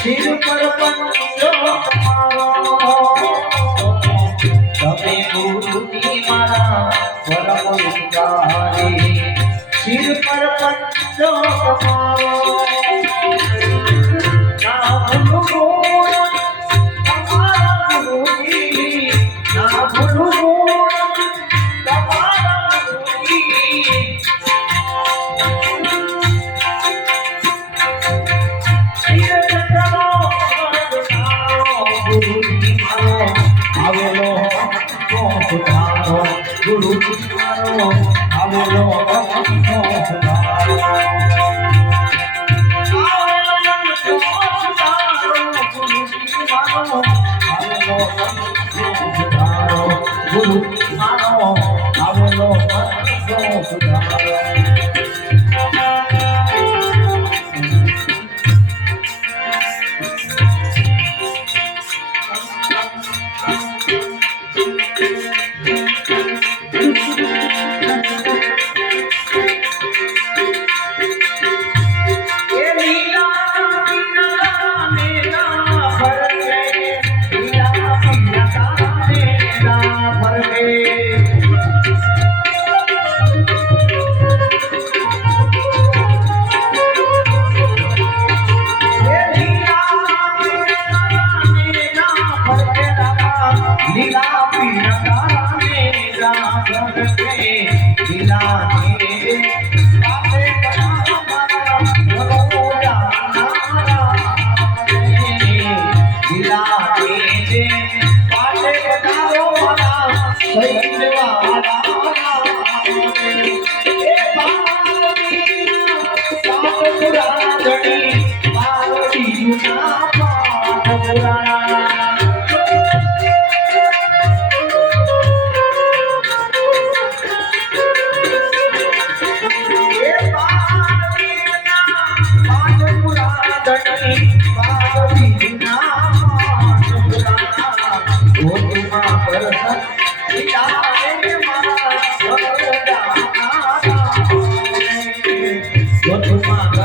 શિર પર પંજો તમારો તમે ગુરુજી મારા પરમ વિચારી શિર પર પંજો તમારો ના ભૂલું તમારા ગુરુજી ના ભૂલું તમારા ગુરુજી આવેલો સુધારો ગુરુ મારો આવેલો ગુરુ મારો આવેલો સુધારો લીલા પીડા મેરા ભગતે લીલા ને બાપે તમારા બોલો જાના લીલા ને બાપે પધારો વાલા સૈનવાલા એ બાપી સાત પુરાણી બાવડી જુના પાઠ પુરાણા What